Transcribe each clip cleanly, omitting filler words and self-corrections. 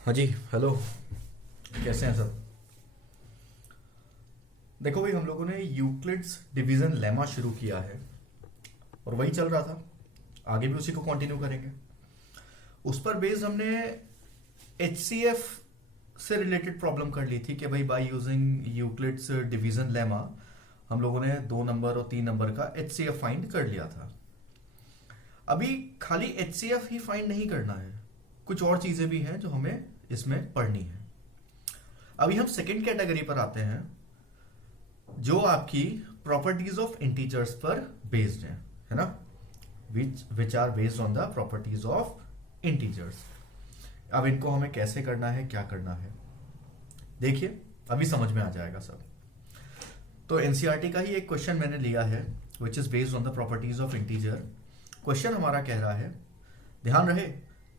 हाँ जी, हेलो। कैसे हैं सब? देखो भाई, हम लोगों ने यूक्लिड्स डिवीजन लेमा शुरू किया है और वही चल रहा था। आगे भी उसी को कंटिन्यू करेंगे। उस पर बेस्ड हमने एचसीएफ से रिलेटेड प्रॉब्लम कर ली थी कि भाई by using Euclid's division lemma हम लोगों ने 2 नंबर और 3 नंबर का एचसीएफ फाइंड कर लिया था। अभी खाली एचसीएफ ही फाइंड नहीं करना है, कुछ और चीजें भी हैं जो हमें इसमें पढ़नी है। अभी हम सेकेंड कैटेगरी पर आते हैं, जो आपकी प्रॉपर्टीज ऑफ इंटीजर्स पर बेस्ड है ना, which are based on the properties of integers. अब इनको हमें कैसे करना है, क्या करना है, देखिए अभी समझ में आ जाएगा सब। तो एनसीईआरटी का ही एक क्वेश्चन मैंने लिया है which is based on the properties of integer. Question हमारा कह रहा है, ध्यान रहे,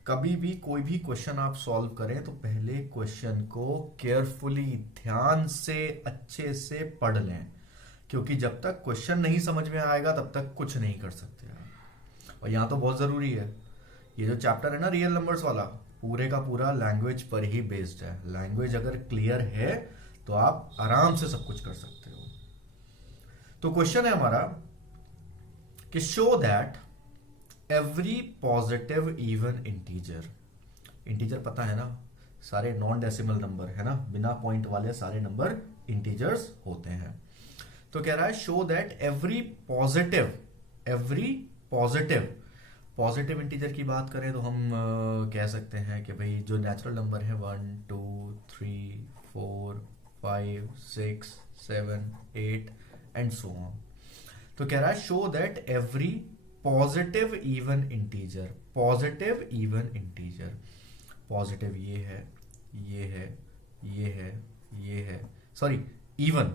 कभी भी कोई भी क्वेश्चन आप सॉल्व करें तो पहले क्वेश्चन को केयरफुली, ध्यान से, अच्छे से पढ़ लें, क्योंकि जब तक क्वेश्चन नहीं समझ में आएगा तब तक कुछ नहीं कर सकते आप। और यहां तो बहुत जरूरी है, ये जो चैप्टर है ना रियल नंबर्स वाला, पूरे का पूरा लैंग्वेज पर ही बेस्ड है। लैंग्वेज अगर क्लियर है तो आप आराम से सब कुछ कर सकते हो। तो क्वेश्चन है हमारा कि show that every positive even integer, integer पता है ना, सारे नॉन डेसिमल नंबर है ना, बिना पॉइंट वाले सारे नंबर इंटीजर्स होते हैं। तो कह रहा है show that every positive integer की बात करें तो हम कह सकते हैं कि भाई जो नेचुरल नंबर है 1 2 3 4 5 6 7 8 एंड सो ऑन। तो कह रहा है show that every positive even integer, positive even integer, positive ये है, ये है, ये है, ये है, सॉरी इवन,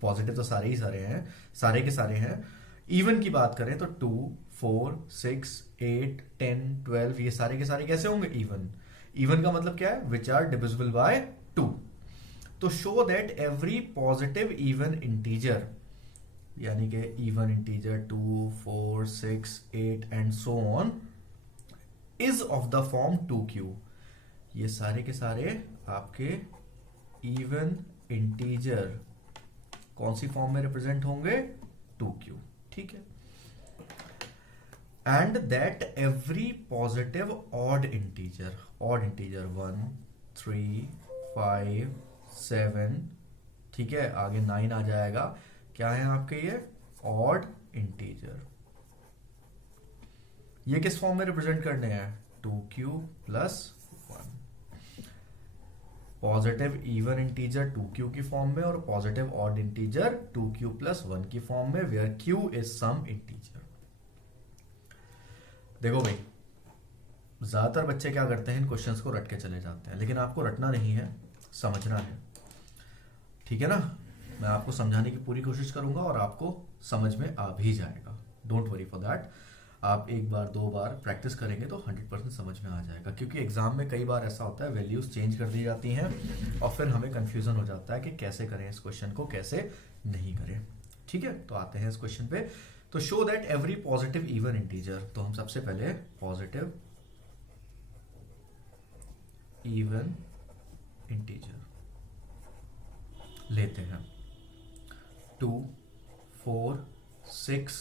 पॉजिटिव तो सारे ही सारे हैं, सारे के सारे हैं। इवन की बात करें तो 2 4 6 8 10 12 ये सारे के सारे कैसे होंगे? इवन। इवन का मतलब क्या है? Which are divisible by 2। तो show that every positive even integer, यानी कि even integer 2 4 6 8 and so on is of the form 2q। ये सारे के सारे आपके इवन इंटीजर कौन सी फॉर्म में रिप्रेजेंट होंगे? 2q, ठीक है। And that every positive odd integer 1 3 5 7, ठीक है, आगे 9 आ जाएगा, क्या है आपके ये ऑड इंटीजर, ये किस फॉर्म में रिप्रेजेंट करने हैं? 2q plus 1। Positive even integer 2q की फॉर्म में और positive odd integer 2q plus 1 की फॉर्म में, where q is some integer. देखो भाई, ज्यादातर बच्चे क्या करते हैं, इन क्वेश्चंस को रट के चले जाते हैं, लेकिन आपको रटना नहीं है, समझना है, ठीक है ना। मैं आपको समझाने की पूरी कोशिश करूंगा और आपको समझ में आ भी जाएगा, डोंट वरी फॉर दैट। आप एक बार 2 बार प्रैक्टिस करेंगे तो 100% समझ में आ जाएगा, क्योंकि एग्जाम में कई बार ऐसा होता है वैल्यूज चेंज कर दी जाती हैं और फिर हमें कंफ्यूजन हो जाता है कि कैसे करें इस क्वेश्चन को, कैसे नहीं करें, ठीक है। तो आते हैं इस क्वेश्चन पे। तो show that every positive even integer, तो हम सबसे पहले पॉजिटिव इवन इंटीजर लेते हैं। 2 4 6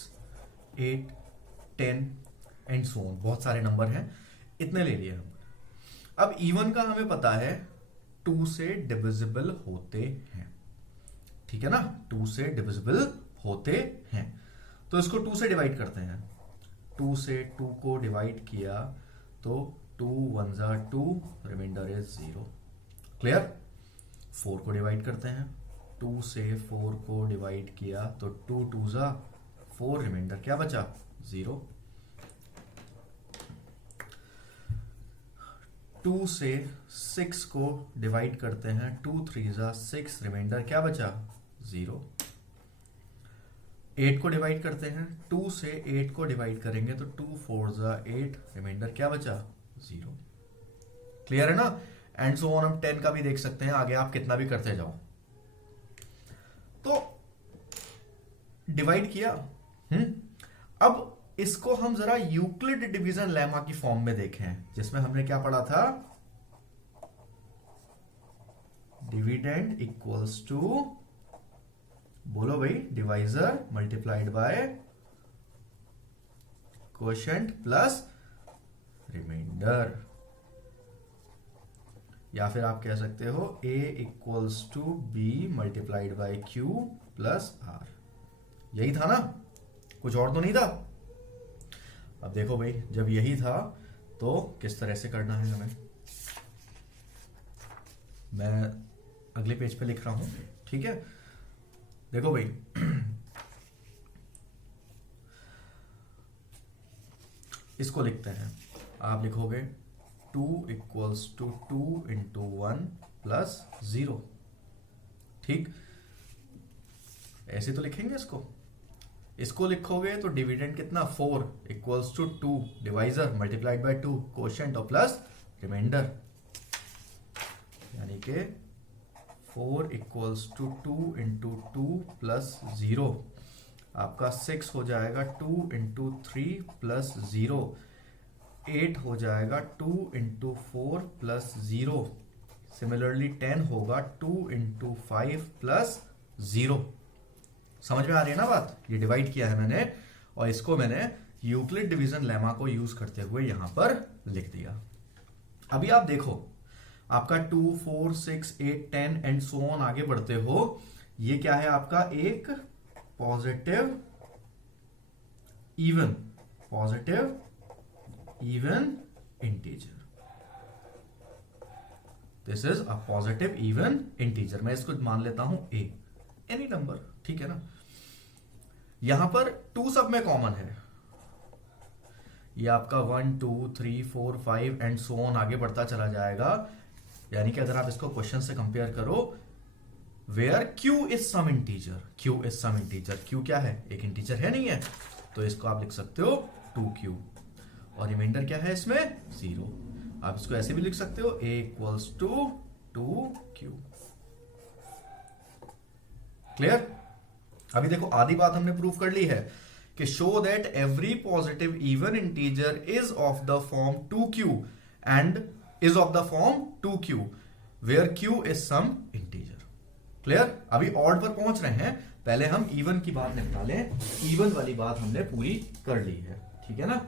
8 10 एंड सो ऑन, बहुत सारे नंबर हैं, इतने ले लिए हम। अब इवन का हमें पता है 2 से डिविजिबल होते हैं, ठीक है ना, 2 से डिविजिबल होते हैं। तो इसको 2 से डिवाइड करते हैं। 2 से 2 को डिवाइड किया तो 2 1 जा 2, रिमाइंडर इज 0, क्लियर। 4 को डिवाइड करते हैं, 2 से 4 को डिवाइड किया तो 2 2 जा 4, रिमाइंडर क्या बचा? 0। 2 से 6 को डिवाइड करते हैं, 2 3 जा 6, रिमाइंडर क्या बचा? 0। 8 को डिवाइड करते हैं, 2 से 8 को डिवाइड करेंगे तो 2 4 जा 8, रिमाइंडर क्या बचा? 0। क्लियर है ना। एंड सो ऑन, हम 10 का भी देख सकते हैं, आगे आप कितना भी करते जाओ। तो डिवाइड किया, अब इसको हम जरा यूक्लिड डिवीजन लेमा की फॉर्म में देखें, जिसमें हमने क्या पढ़ा था? डिविडेंड इक्वल्स टू, बोलो भाई, divisor multiplied by quotient plus remainder, या फिर आप कह सकते हो a equals to b multiplied by q plus r. यही था ना, कुछ और तो नहीं था। अब देखो भाई, जब यही था तो किस तरह से करना है हमें, मैं अगले पेज पे लिख रहा हूं, ठीक है। देखो भाई, इसको लिखते हैं, आप लिखोगे 2 इक्वल्स टू 2 इंटू 1 प्लस 0, ठीक। ऐसे तो लिखेंगे इसको लिखोगे तो डिविडेंड कितना, 4 equals to 2 divisor multiplied by 2 quotient और प्लस रिमाइंडर, यानी कि 4 इक्वल्स टू 2 इंटू 2 प्लस 0, आपका 6 हो जाएगा 2 इंटू 3 प्लस 0, 8 हो जाएगा 2 इंटू 4 प्लस 0, सिमिलरली 10 होगा 2 इंटू 5 प्लस 0। समझ में आ रही है ना बात, ये डिवाइड किया है मैंने और इसको मैंने यूक्लिड डिवीजन लेमा को यूज करते हुए यहां पर लिख दिया। अभी आप देखो, आपका 2, 4, 6, 8, 10 एंड सो ऑन आगे बढ़ते हो, ये क्या है आपका, एक positive even integer. This is a positive even integer, मैं इसको मान लेता हूं a, एनी नंबर, ठीक है ना। यहां पर 2 सब में कॉमन है, ये आपका 1, 2, 3, 4, 5 एंड सो ऑन आगे बढ़ता चला जाएगा। यानी कि अगर आप इसको क्वेश्चन से कंपेयर करो, where q is some integer, q क्या है, एक इंटीजर है नहीं है, तो इसको आप लिख सकते हो 2q, और रिमाइंडर क्या है इसमें, 0। आप इसको ऐसे भी लिख सकते हो, a equals to 2q। Clear. अभी देखो, आधी बात हमने प्रूव कर ली है कि show that every positive even integer is of the form 2q and is of the form 2q where q is some integer. Clear. अभी ऑड पर पहुंच रहे हैं, पहले हम इवन की बात निपटा लें। इवन वाली बात हमने पूरी कर ली है, ठीक है ना।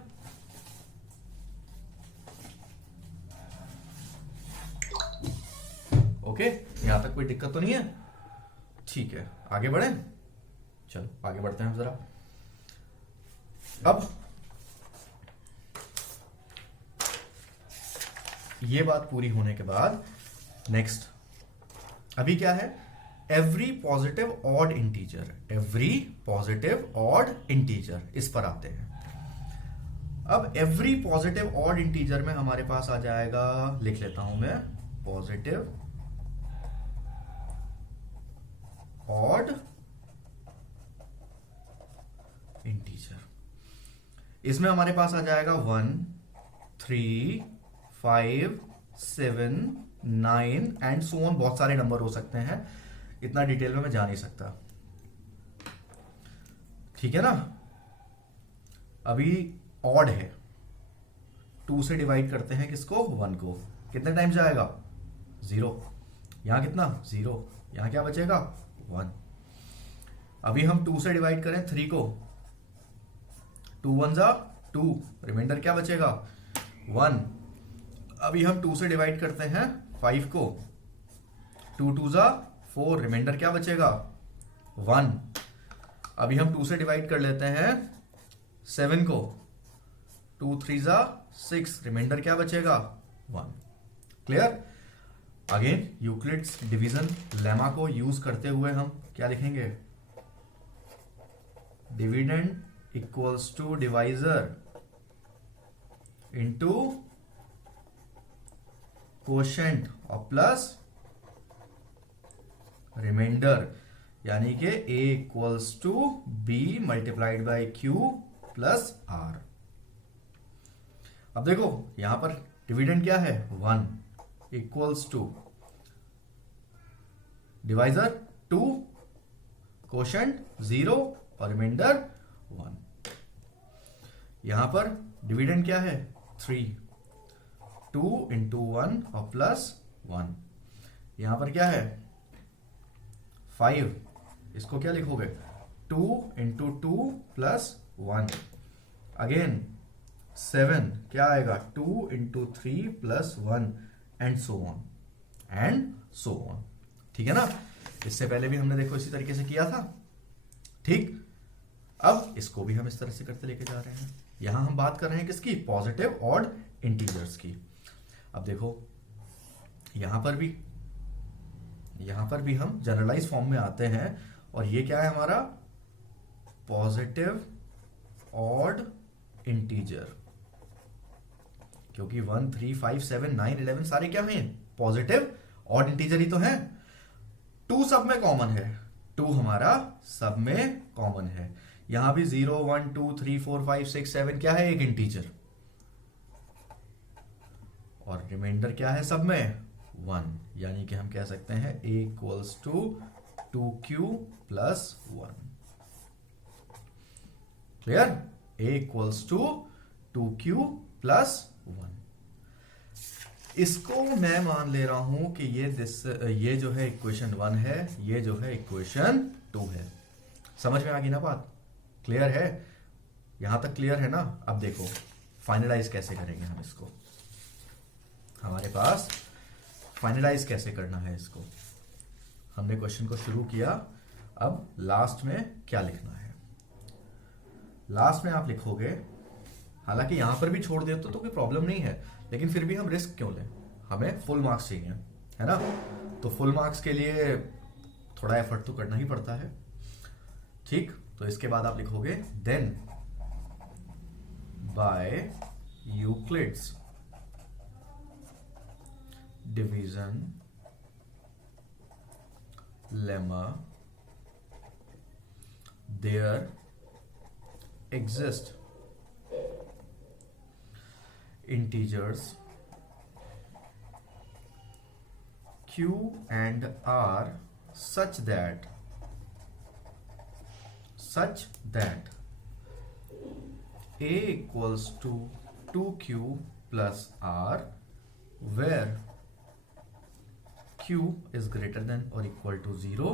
ओके, यहां तक कोई दिक्कत तो नहीं है, ठीक है। आगे बढ़े, चलो आगे बढ़ते हैं जरा। अब ये बात पूरी होने के बाद नेक्स्ट अभी क्या है, एवरी पॉजिटिव ऑड इंटीजर, इस पर आते हैं। अब एवरी पॉजिटिव ऑड इंटीजर में हमारे पास आ जाएगा, लिख लेता हूं मैं, पॉजिटिव ऑड इंटीजर। इसमें हमारे पास आ जाएगा 1, 3, 5, 7, 9 एंड सो ऑन, बहुत सारे नंबर हो सकते हैं, इतना डिटेल में मैं जा नहीं सकता, ठीक है ना। अभी ऑड है, 2 से डिवाइड करते हैं किसको, 1 को, कितने टाइम जाएगा, 0, यहां कितना, 0, यहां क्या बचेगा, 1। अभी हम 2 से डिवाइड करें 3 को, 2 1 जा 2, रिमाइंडर क्या बचेगा, 1। अभी हम 2 से डिवाइड करते हैं 5 को, 2 2 जा 4, रिमाइंडर क्या बचेगा, 1। अभी हम 2 से डिवाइड कर लेते हैं 7 को, 2 3 जा 6, रिमाइंडर क्या बचेगा, 1। Clear. Again Euclid's division lemma को यूज करते हुए हम क्या लिखेंगे, dividend equals to divisor into quotient और प्लस रिमाइंडर, यानी कि a equals to b multiplied by q plus r। अब देखो यहां पर डिविडेंड क्या है, 1 इक्वल्स टू डिवाइजर 2, क्वोशेंट 0 और रिमाइंडर 1। यहां पर डिविडेंड क्या है, 3, 2 इंटू 1 और प्लस 1, यहां पर क्या है 5, इसको क्या लिखोगे 2 इंटू 2 प्लस 1, अगेन 7 क्या आएगा 2 into 3 plus 1 and so on and so on. ठीक है ना, इससे पहले भी हमने देखो इसी तरीके से किया था। ठीक, अब इसको भी हम इस तरह से करते लेके जा रहे हैं। यहां हम बात कर रहे हैं किसकी, पॉजिटिव ऑड इंटीजर्स की। अब देखो यहां पर भी हम जनरलाइज फॉर्म में आते हैं, और ये क्या है हमारा पॉजिटिव ऑड इंटीजर, क्योंकि 1 3 5 7 9 11 सारे क्या हैं पॉजिटिव ऑड इंटीजर ही तो हैं। 2 सब में कॉमन है, 2 हमारा सब में कॉमन है। यहां भी 0 1 2 3 4 5 6 7 क्या है एक इंटीजर, और रिमाइंडर क्या है सब में 1, यानी कि हम कह सकते हैं a equals to 2q plus 1। Clear, a equals to 2q plus 1। इसको मैं मान ले रहा हूं कि ये जो है इक्वेशन 1 है, ये जो है इक्वेशन 2 है। समझ में आ गई ना बात, क्लियर है, यहां तक क्लियर है ना। अब देखो फाइनलाइज कैसे करेंगे हम इसको, हमारे पास फाइनलाइज कैसे करना है इसको। हमने क्वेश्चन को शुरू किया, अब लास्ट में क्या लिखना है। लास्ट में आप लिखोगे, हालांकि यहां पर भी छोड़ दे तो कोई प्रॉब्लम नहीं है, लेकिन फिर भी हम रिस्क क्यों लें, हमें फुल मार्क्स चाहिए, है ना। तो फुल मार्क्स के लिए थोड़ा एफर्ट तो करना ही पड़ता है। ठीक, तो इसके बाद आप लिखोगे then by Euclid's division lemma there exist integers q and r such that a equals to 2q plus r where q is greater than or equal to 0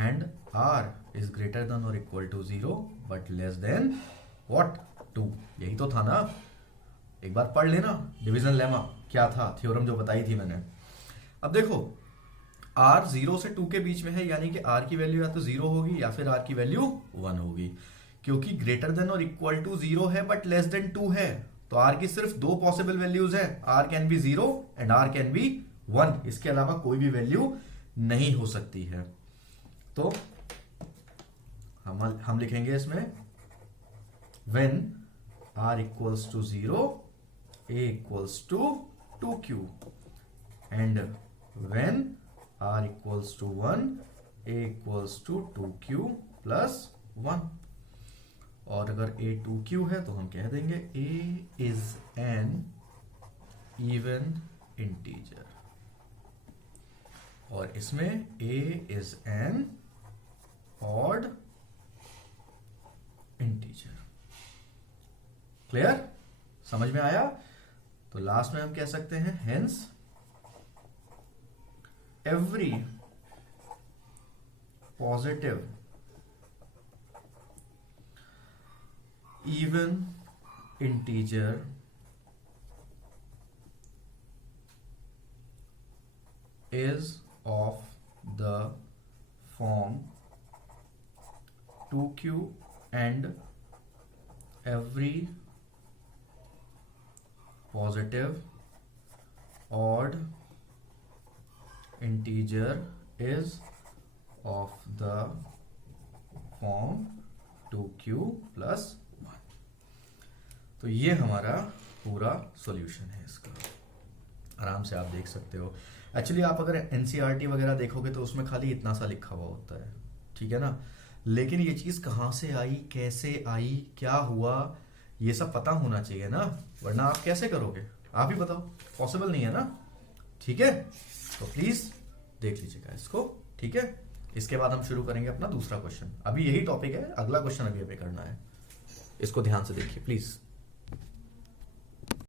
and r is greater than or equal to 0 but less than what 2। यही तो था ना, एक बार पढ़ लेना division lemma क्या था, theorem जो बताई थी मैंने। अब देखो r 0 से 2 के बीच में है, यानी कि r की वैल्यू या तो 0 होगी या फिर r की वैल्यू 1 होगी। क्योंकि ग्रेटर देन और इक्वल टू 0 है बट लेस देन 2 है, तो r की सिर्फ 2 पॉसिबल वैल्यूज है, r can be 0 and r can be 1, इसके अलावा कोई भी वैल्यू नहीं हो सकती है। तो हम लिखेंगे इसमें when r equals to 0 a equals to 2q and when r equals to 1 a equals to 2q plus 1। और अगर a 2q है तो हम कह देंगे a is an even integer, और इसमें a is an odd integer। Clear, समझ में आया। तो लास्ट में हम कह सकते हैं hence every positive even integer is of the form 2q and every positive odd integer is of the form 2q plus 1। तो ये हमारा पूरा सॉल्यूशन है इसका, आराम से आप देख सकते हो। एक्चुअली आप अगर एनसीईआरटी वगैरह देखोगे तो उसमें खाली इतना सा लिखा हुआ होता है, ठीक है ना, लेकिन ये चीज कहां से आई, कैसे आई, क्या हुआ, ये सब पता होना चाहिए ना, वरना आप कैसे करोगे, आप ही बताओ, पॉसिबल नहीं है ना। ठीक है, तो प्लीज देख लीजिएगा इसको, ठीक है। इसके बाद हम शुरू करेंगे अपना दूसरा क्वेश्चन, अभी यही टॉपिक है, अगला क्वेश्चन अभी करना है, इसको ध्यान से देखिए प्लीज।